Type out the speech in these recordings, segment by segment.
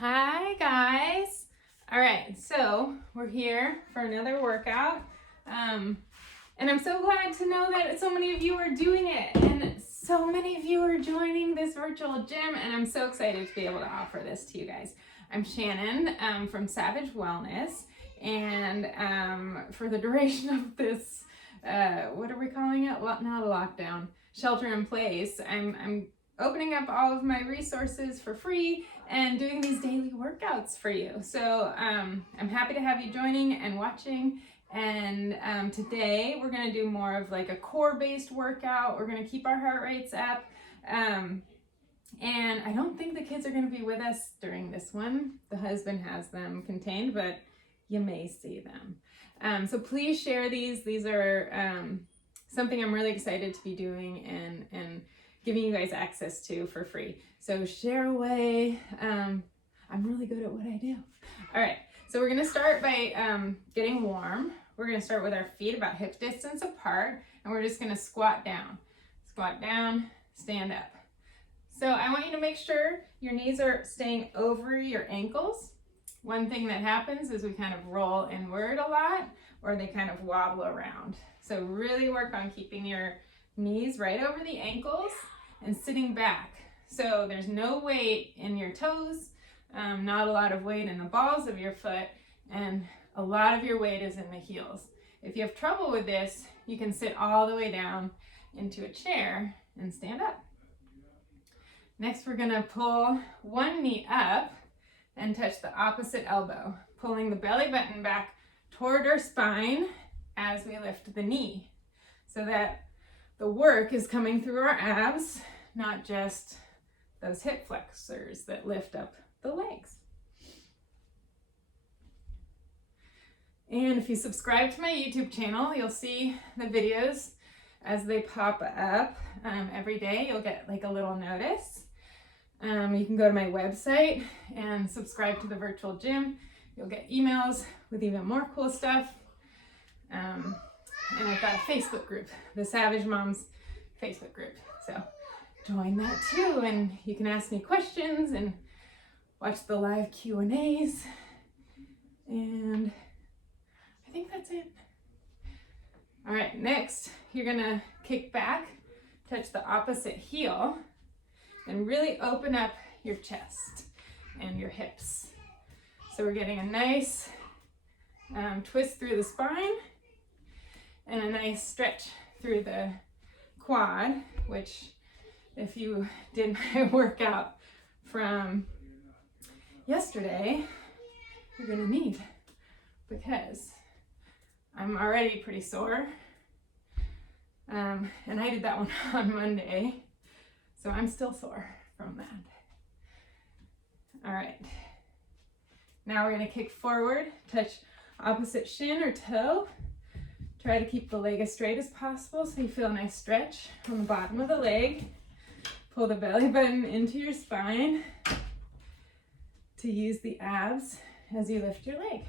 Hi guys. All right, so we're here for another workout. And I'm so glad to know that so many of you are doing it and so many of you are joining this virtual gym, and I'm so excited to be able to offer this to you guys. I'm Shannon from Savage Wellness, and for the duration of this, what are we calling it? Well, not a lockdown, shelter in place, I'm opening up all of my resources for free and doing these daily workouts for you. So I'm happy to have you joining and watching. And today we're going to do more of like a core-based workout. We're going to keep our heart rates up. And I don't think the kids are going to be with us during this one. The husband has them contained, but you may see them. So please share these. These are something I'm really excited to be doing and giving you guys access to for free. So share away. I'm really good at what I do. All right, so we're gonna start by getting warm. We're gonna start with our feet about hip distance apart, and we're just gonna squat down, stand up. So I want you to make sure your knees are staying over your ankles. One thing that happens is we kind of roll inward a lot, or they kind of wobble around. So really work on keeping your knees right over the ankles and sitting back. So there's no weight in your toes, not a lot of weight in the balls of your foot, and a lot of your weight is in the heels. If you have trouble with this, you can sit all the way down into a chair and stand up. Next, we're gonna pull one knee up and touch the opposite elbow, pulling the belly button back toward our spine as we lift the knee, so that the work is coming through our abs, not just those hip flexors that lift up the legs. And if you subscribe to my YouTube channel, you'll see the videos as they pop up every day. You'll get like a little notice. You can go to my website and subscribe to the virtual gym. You'll get emails with even more cool stuff. And I've got a Facebook group, the Savage Moms Facebook group. So join that too, and you can ask me questions and watch the live Q&As. And I think that's it. All right, next, you're gonna kick back, touch the opposite heel, and really open up your chest and your hips. So we're getting a nice twist through the spine and a nice stretch through the quad, which if you did my workout from yesterday, you're gonna need, because I'm already pretty sore. And I did that one on Monday, so I'm still sore from that. All right, now we're gonna kick forward, touch opposite shin or toe. Try to keep the leg as straight as possible so you feel a nice stretch on the bottom of the leg. Pull the belly button into your spine to use the abs as you lift your leg.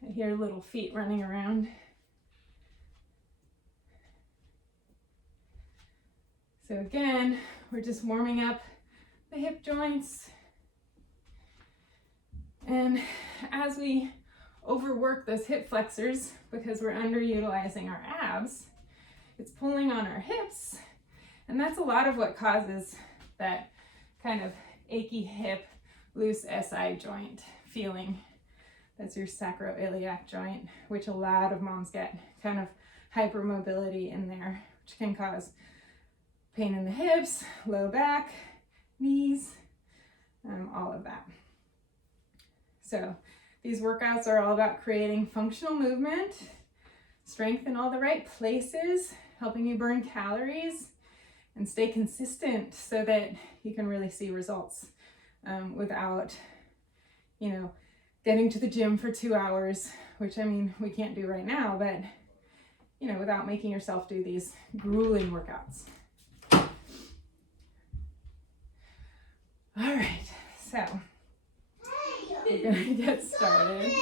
I hear little feet running around. So again, we're just warming up the hip joints. And as we overwork those hip flexors, because we're underutilizing our abs, it's pulling on our hips, and that's a lot of what causes that kind of achy hip, loose SI joint feeling. That's your sacroiliac joint, which a lot of moms get, kind of hypermobility in there, which can cause pain in the hips, low back, knees, all of that. So these workouts are all about creating functional movement, strength in all the right places, helping you burn calories and stay consistent so that you can really see results without, getting to the gym for 2 hours, which I mean, we can't do right now, but without making yourself do these grueling workouts. All right, so we're gonna get started.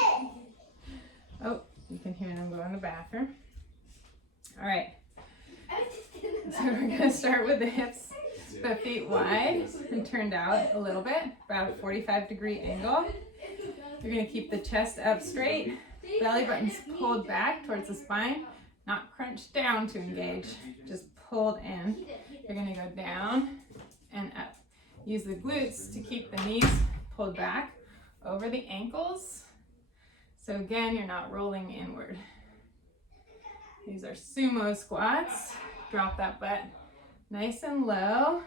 Oh, you can hear them go in the bathroom. All right, so we're gonna start with the hips the feet wide and turned out a little bit, about a 45-degree angle. You're going to keep the chest up straight, belly buttons pulled back towards the spine, not crunched down to engage, just pulled in. You're going to go down and up. Use the glutes to keep the knees pulled back over the ankles. So again, you're not rolling inward. These are sumo squats. Drop that butt nice and low.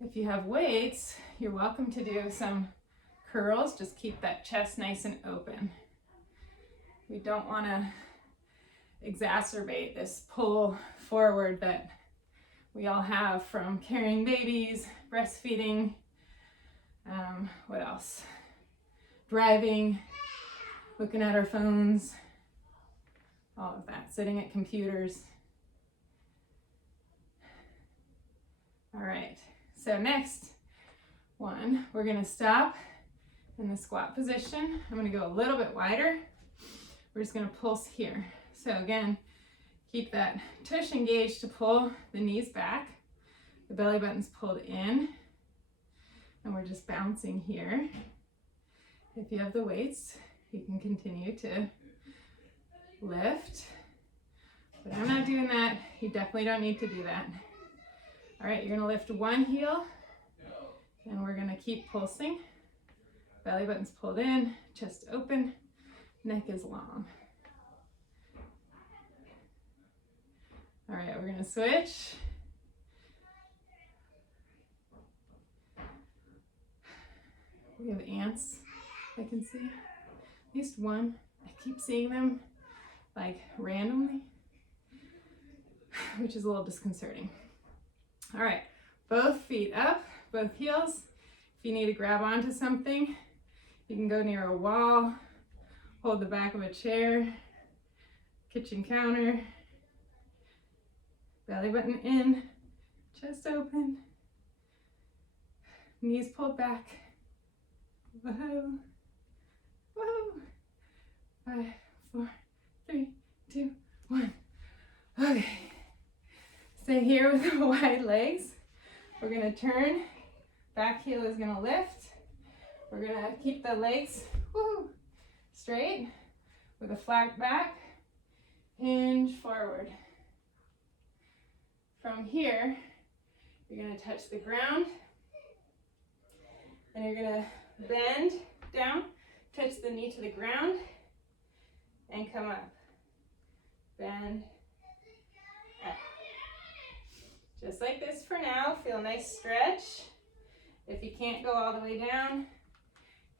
If you have weights, you're welcome to do some curls. Just keep that chest nice and open. We don't want to exacerbate this pull forward that we all have from carrying babies, breastfeeding, what else? Driving, looking at our phones, all of that, sitting at computers. All right, so next one, we're gonna stop in the squat position. I'm gonna go a little bit wider. We're just gonna pulse here. So again, keep that tush engaged to pull the knees back. The belly button's pulled in, and we're just bouncing here. If you have the weights, you can continue to lift, but I'm not doing that. You definitely don't need to do that. All right, you're gonna lift one heel, and we're gonna keep pulsing. Belly button's pulled in, chest open, neck is long. All right, we're gonna switch. We have ants, I can see. At least one. I keep seeing them like randomly, which is a little disconcerting. All right, both feet up, both heels. If you need to grab onto something, you can go near a wall, hold the back of a chair, kitchen counter, belly button in, chest open, knees pulled back. Whoa, whoa. 5, 4, 3, 2, 1. Okay. Stay here with the wide legs. We're gonna turn. Back heel is gonna lift. We're gonna keep the legs straight with a flat back. Hinge forward. From here, you're gonna touch the ground, and you're gonna bend down, touch the knee to the ground, and come up. Bend, up. Just like this for now. Feel a nice stretch. If you can't go all the way down,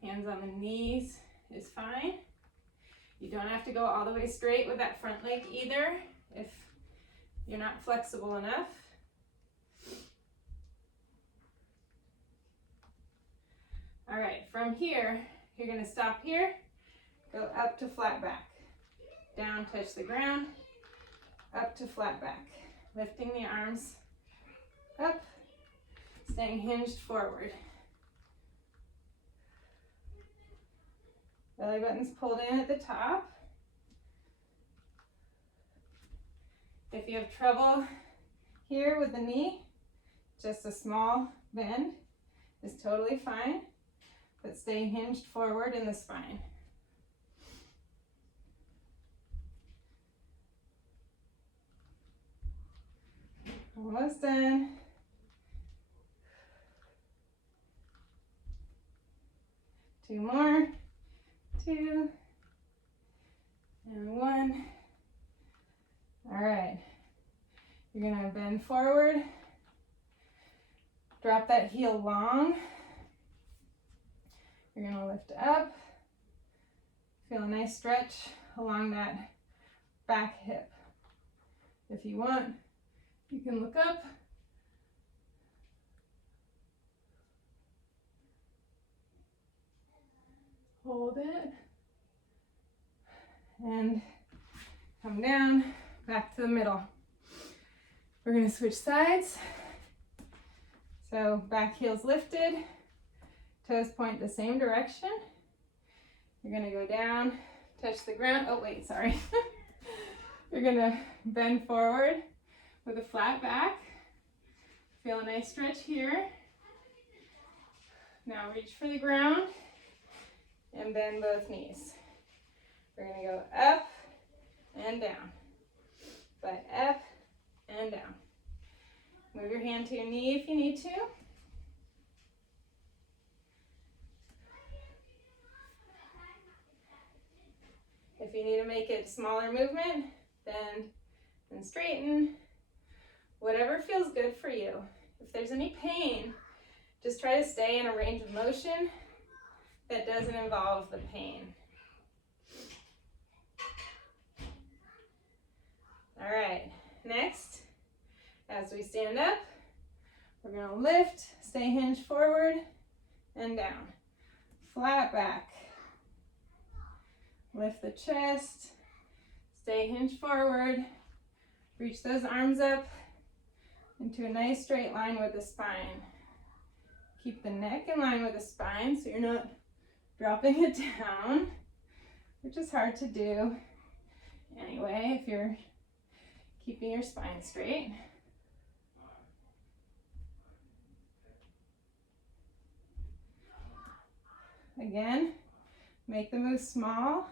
hands on the knees is fine. You don't have to go all the way straight with that front leg either if you're not flexible enough. All right, from here, you're gonna stop here, go up to flat back. Down, touch the ground, up to flat back. Lifting the arms up, staying hinged forward. Belly button's pulled in at the top. If you have trouble here with the knee, just a small bend is totally fine, but stay hinged forward in the spine. Almost done. Two more. 2 and 1. All right. You're gonna bend forward. Drop that heel long. You're gonna lift up. Feel a nice stretch along that back hip. If you want, you can look up. Hold it. And come down, back to the middle. We're gonna switch sides. So back heel's lifted, toes point the same direction. You're gonna go down, touch the ground. Oh wait, sorry. You're gonna bend forward with a flat back. Feel a nice stretch here. Now reach for the ground and bend both knees. We're going to go up and down, but up and down. Move your hand to your knee if you need to. If you need to make it smaller movement, bend and straighten. Whatever feels good for you. If there's any pain, just try to stay in a range of motion that doesn't involve the pain. All right, next, as we stand up, we're gonna lift, stay hinged forward and down. Flat back. Lift the chest, stay hinged forward, reach those arms up into a nice straight line with the spine. Keep the neck in line with the spine so you're not dropping it down, which is hard to do anyway if you're keeping your spine straight. Again, make the move small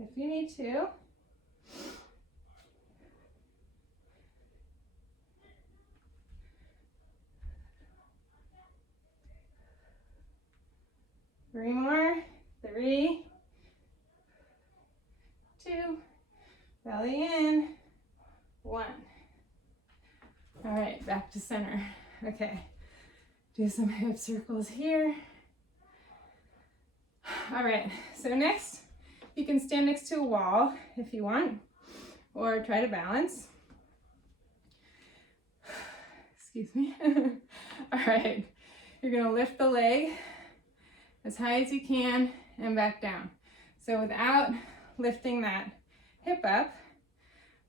if you need to. Three more. 3, 2, belly in, 1. All right, back to center. Okay, do some hip circles here. All right, so next, you can stand next to a wall if you want, or try to balance. Excuse me. All right, you're gonna lift the leg as high as you can and back down. So without lifting that hip up,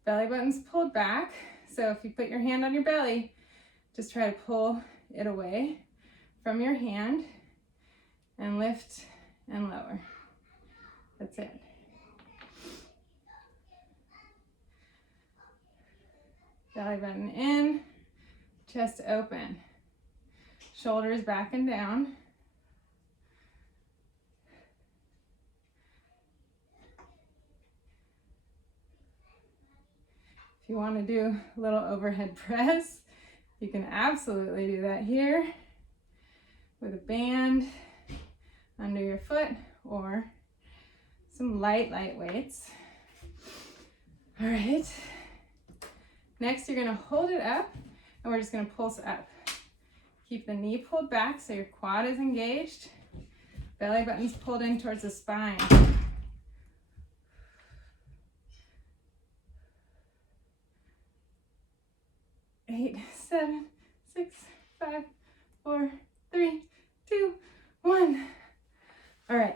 belly button's pulled back. So if you put your hand on your belly, just try to pull it away from your hand and lift and lower. That's it. Belly button in, chest open, shoulders back and down. If you want to do a little overhead press, you can absolutely do that here with a band under your foot or some light weights. All right. Next, you're going to hold it up and we're just going to pulse up. Keep the knee pulled back so your quad is engaged. Belly button's pulled in towards the spine. 8, 7, 6, 5, 4, 3, 2, 1. All right.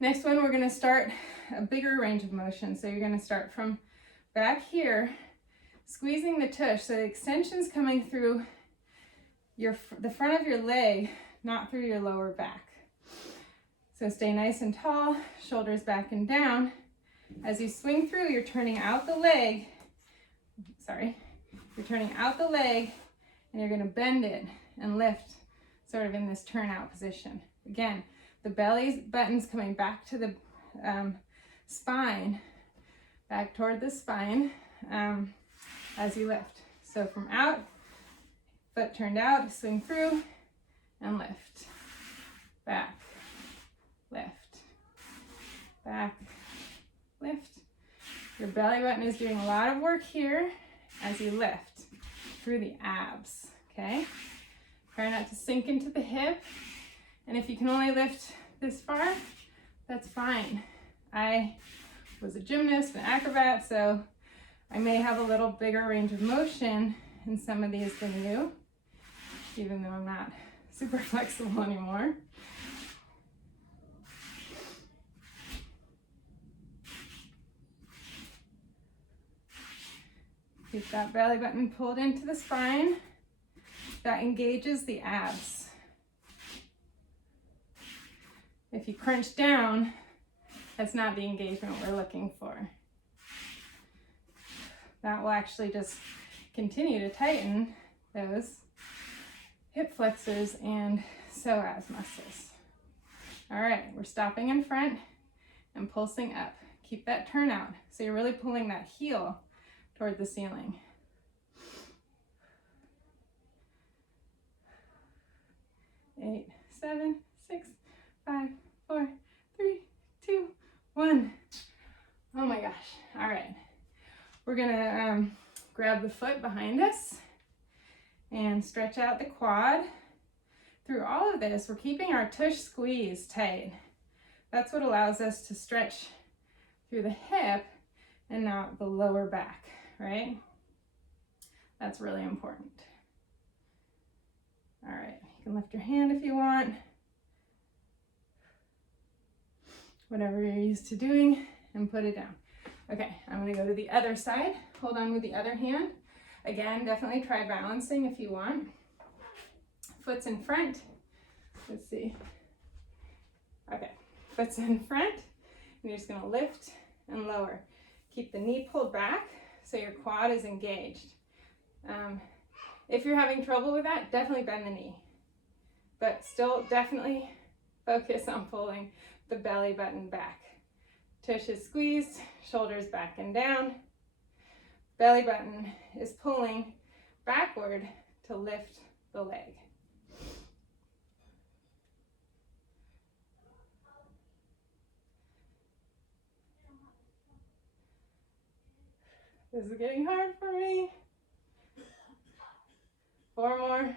Next one, we're going to start a bigger range of motion. So you're going to start from back here, squeezing the tush. So the extension's coming through the front of your leg, not through your lower back. So stay nice and tall, shoulders back and down. As you swing through, you're turning out the leg. You're turning out the leg and you're going to bend it and lift sort of in this turnout position. Again, the belly button's coming back to the spine, back toward the spine as you lift. So from out, foot turned out, swing through and lift. Back, lift, back, lift. Your belly button is doing a lot of work here as you lift through the abs, okay? Try not to sink into the hip. And if you can only lift this far, that's fine. I was a gymnast, an acrobat, so I may have a little bigger range of motion in some of these than you, even though I'm not super flexible anymore. Keep that belly button pulled into the spine. That engages the abs. If you crunch down, that's not the engagement we're looking for. That will actually just continue to tighten those hip flexors and psoas muscles. All right, we're stopping in front and pulsing up. Keep that turnout. So you're really pulling that heel toward the ceiling. Eight, 7, 6, 5, 4, 3, 2, 1. Oh my gosh. All right. We're gonna grab the foot behind us and stretch out the quad. Through all of this, we're keeping our tush squeeze tight. That's what allows us to stretch through the hip and not the lower back, right? That's really important. All right, you can lift your hand if you want. Whatever you're used to doing, and put it down. Okay, I'm gonna go to the other side. Hold on with the other hand. Again, definitely try balancing if you want. Foot's in front. Let's see. Okay, foot's in front. And you're just gonna lift and lower. Keep the knee pulled back so your quad is engaged. If you're having trouble with that, definitely bend the knee. But still definitely focus on pulling the belly button back. Tush is squeezed, shoulders back and down. Belly button is pulling backward to lift the leg. This is getting hard for me. 4 more.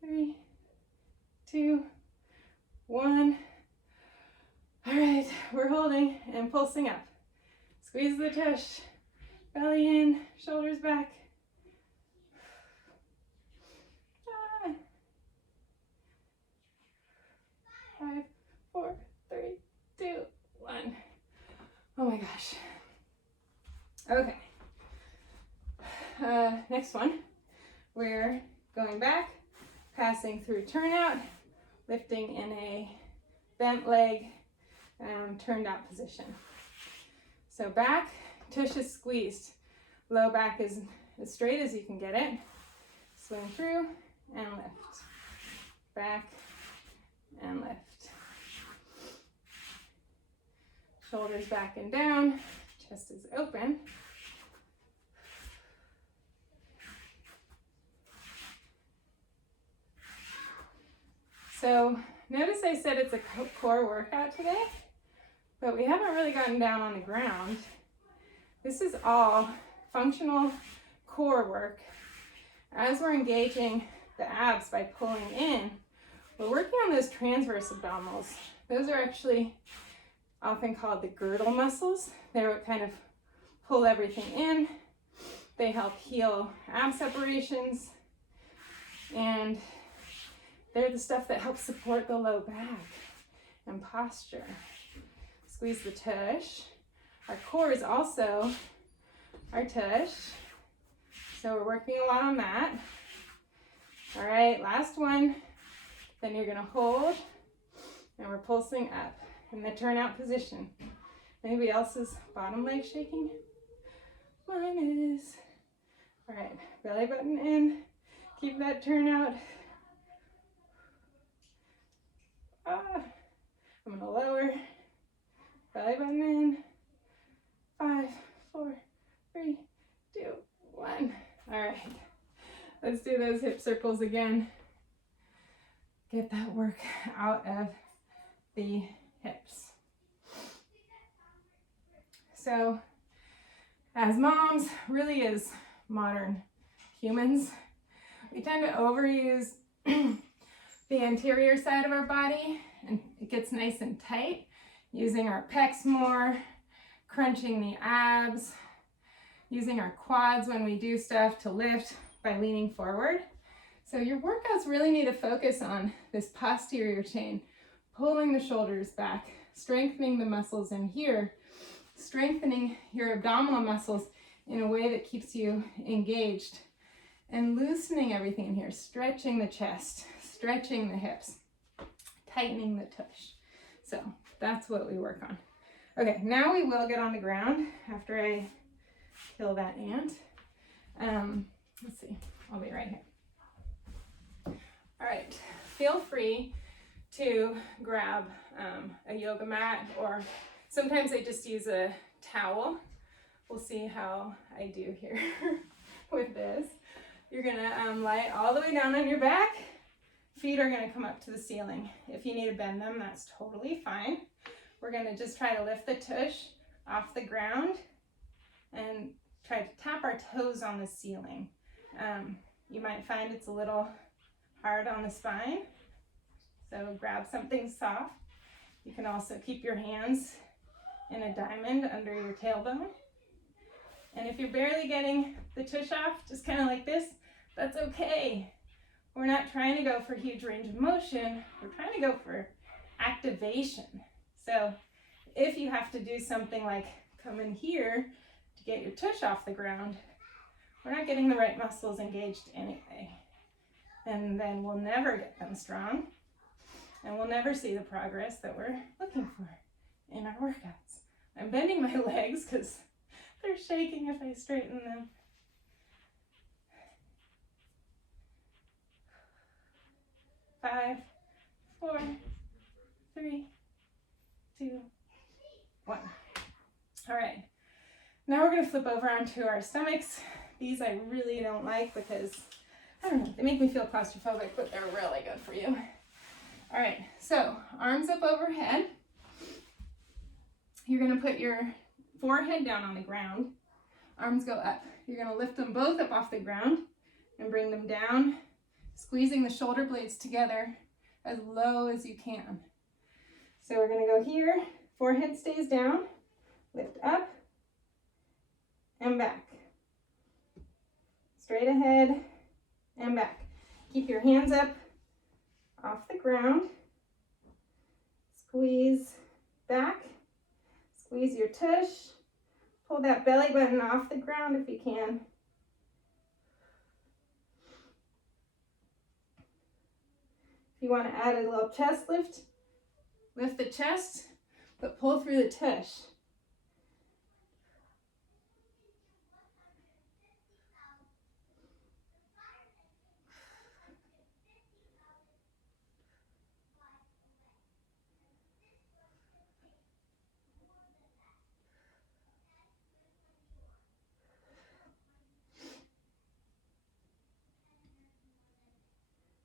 3, 2, 1. All right, we're holding and pulsing up. Squeeze the tush, belly in, shoulders back. 5, 4, 3, 2, 1. Oh my gosh. Okay. Next one. We're going back, passing through turnout, lifting in a bent leg, turned out position. So back, tush is squeezed. Low back is as straight as you can get it. Swing through and lift. Back and lift. Shoulders back and down, chest is open. So notice I said it's a core workout today, but we haven't really gotten down on the ground. This is all functional core work. As we're engaging the abs by pulling in, we're working on those transverse abdominals. Those are actually often called the girdle muscles. They're what kind of pull everything in. They help heal ab separations, and they're the stuff that helps support the low back and posture. Squeeze the tush. Our core is also our tush, so we're working a lot on that. All right, last one. Then you're gonna hold, and we're pulsing up in the turnout position. Anybody else's bottom leg shaking? Mine is. All right, belly button in. Keep that turnout. I'm gonna lower. Belly button in. 5, 4, 3, 2, 1. All right, let's do those hip circles again. Get that work out of the hips. So, as moms, really as modern humans, we tend to overuse the anterior side of our body, and it gets nice and tight, using our pecs more, crunching the abs, using our quads when we do stuff to lift by leaning forward. So your workouts really need to focus on this posterior chain, pulling the shoulders back, strengthening the muscles in here, strengthening your abdominal muscles in a way that keeps you engaged, and loosening everything in here, stretching the chest, stretching the hips, tightening the tush. So that's what we work on. Okay, now we will get on the ground after I kill that ant. Let's see, I'll be right here. All right, feel free to grab a yoga mat, or sometimes I just use a towel. We'll see how I do here with this. You're gonna lie all the way down on your back. Feet are gonna come up to the ceiling. If you need to bend them, that's totally fine. We're gonna just try to lift the tush off the ground and try to tap our toes on the ceiling. You might find it's a little hard on the spine, so grab something soft. You can also keep your hands in a diamond under your tailbone. And if you're barely getting the tush off, just kind of like this, that's okay. We're not trying to go for huge range of motion, we're trying to go for activation. So if you have to do something like come in here to get your tush off the ground, we're not getting the right muscles engaged anyway. And then we'll never get them strong, and we'll never see the progress that we're looking for in our workouts. I'm bending my legs because they're shaking if I straighten them. Five, 4, 3, 2, 1. All right, now we're gonna flip over onto our stomachs. These I really don't like because, I don't know, they make me feel claustrophobic, but they're really good for you. All right, so arms up overhead. You're gonna put your forehead down on the ground. Arms go up. You're gonna lift them both up off the ground and bring them down, squeezing the shoulder blades together as low as you can. So we're gonna go here, forehead stays down, lift up and back. Straight ahead and back. Keep your hands up off the ground. Squeeze back, squeeze your tush. Pull that belly button off the ground if you can. If you want to add a little chest lift, lift the chest, but pull through the tush.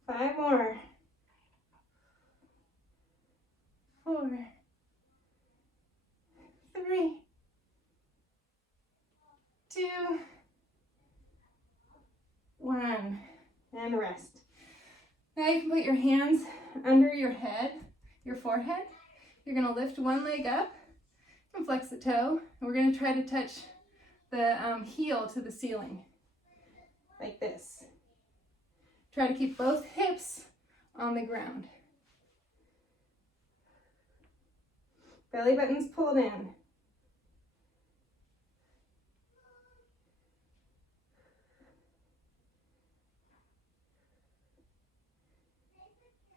Five more. 4, 3, 2, 1, and rest. Now you can put your hands under your head, your forehead. You're gonna lift one leg up and flex the toe. And we're gonna try to touch the heel to the ceiling, like this. Try to keep both hips on the ground. Belly button's pulled in.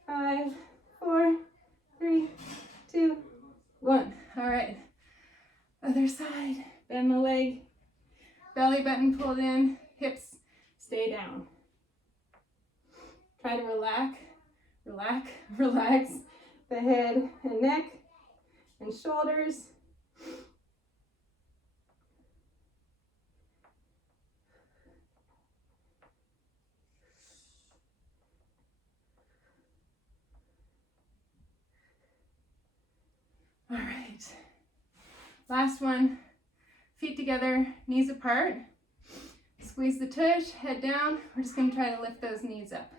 Five, 4, 3, 2, 1. All right. Other side. Bend the leg. Belly button pulled in. Hips stay down. Try to relax the head and neck and shoulders. All right, last one. Feet together, knees apart. Squeeze the tush, head down. We're just gonna try to lift those knees up.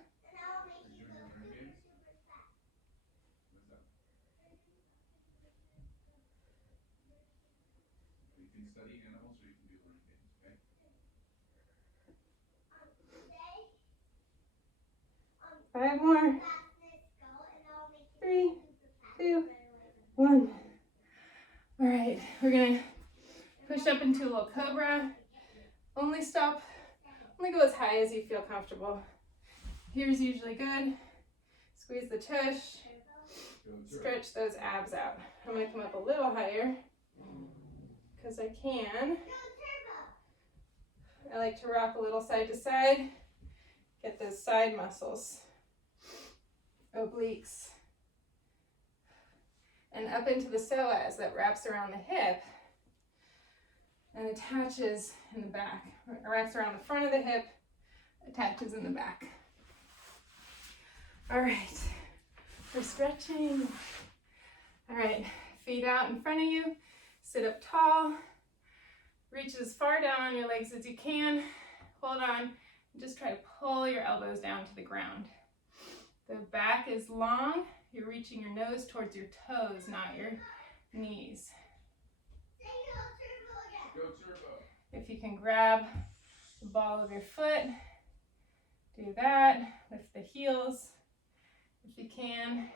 Study animals or you can do learning games, okay? 5 more. 3, 2, 1. All right, we're gonna push up into a little cobra. Only go as high as you feel comfortable. Here's usually good. Squeeze the tush, stretch those abs out. I'm gonna come up a little higher because I can. I like to rock a little side to side. Get those side muscles, obliques, and up into the psoas that wraps around the hip and attaches in the back. It wraps around the front of the hip, attaches in the back. All right, we're stretching. All right, feet out in front of you, sit up tall, reach as far down on your legs as you can, hold on, just try to pull your elbows down to the ground. The back is long, you're reaching your nose towards your toes, not your knees. Go turbo. If you can grab the ball of your foot, do that, lift the heels if you can.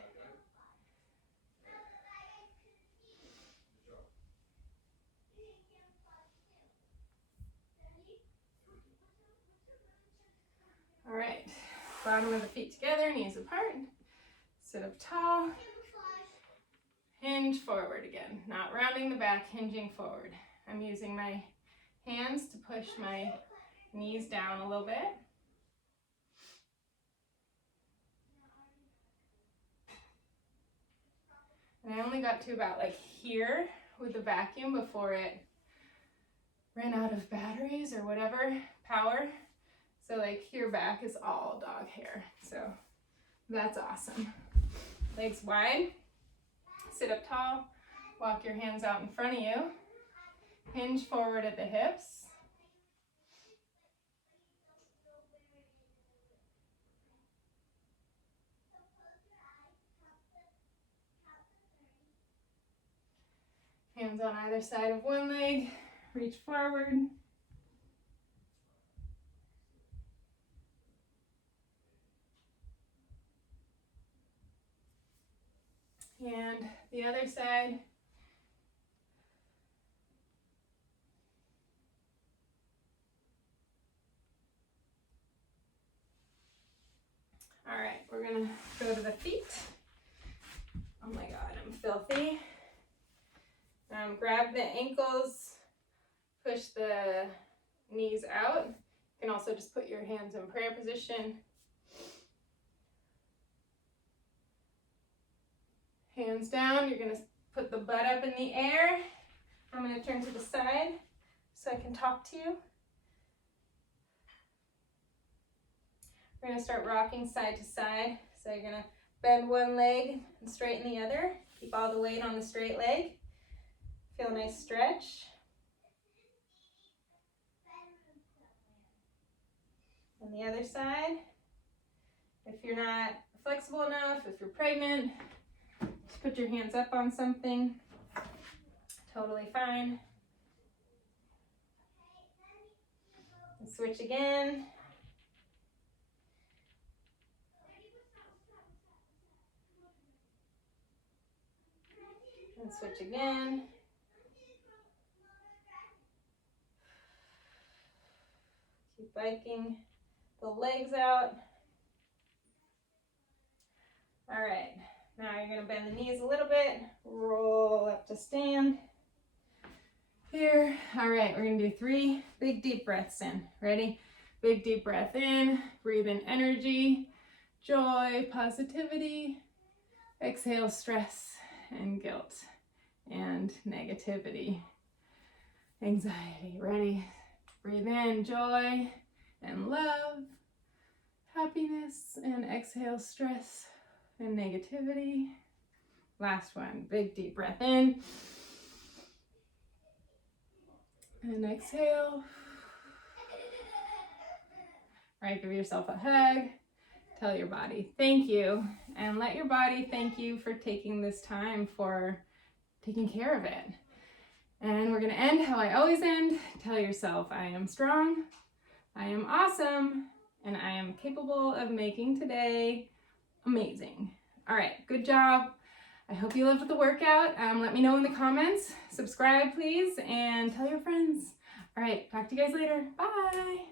All right, bottom of the feet together, knees apart. Sit up tall. Hinge forward again, not rounding the back, hinging forward. I'm using my hands to push my knees down a little bit. And I only got to about like here with the vacuum before it ran out of batteries or whatever, power. So like your back is all dog hair. So that's awesome. Legs wide, sit up tall, walk your hands out in front of you, hinge forward at the hips. Hands on either side of one leg, reach forward. And the other side. All right, we're gonna go to the feet. Oh my God, I'm filthy. Grab the ankles, push the knees out. You can also just put your hands in prayer position. Hands down, you're gonna put the butt up in the air. I'm gonna turn to the side so I can talk to you. We're gonna start rocking side to side. So you're gonna bend one leg and straighten the other. Keep all the weight on the straight leg. Feel a nice stretch. And the other side. If you're not flexible enough, if you're pregnant, just put your hands up on something. Totally fine. And switch again. And switch again. Keep biking the legs out. All right, now you're gonna bend the knees a little bit, roll up to stand. Here, all right, we're gonna do 3 big deep breaths in. Ready? Big deep breath in, breathe in energy, joy, positivity. Exhale, stress and guilt and negativity, anxiety. Ready? Breathe in joy and love, happiness, and exhale stress and negativity. Last one, big deep breath in and exhale. All right, give yourself a hug. Tell your body thank you, and let your body thank you for taking this time for taking care of it. And we're gonna end how I always end. Tell yourself, I am strong, I am awesome, and I am capable of making today amazing. All right, good job. I hope you loved the workout. Let me know in the comments. Subscribe, please, and tell your friends. All right, talk to you guys later. Bye.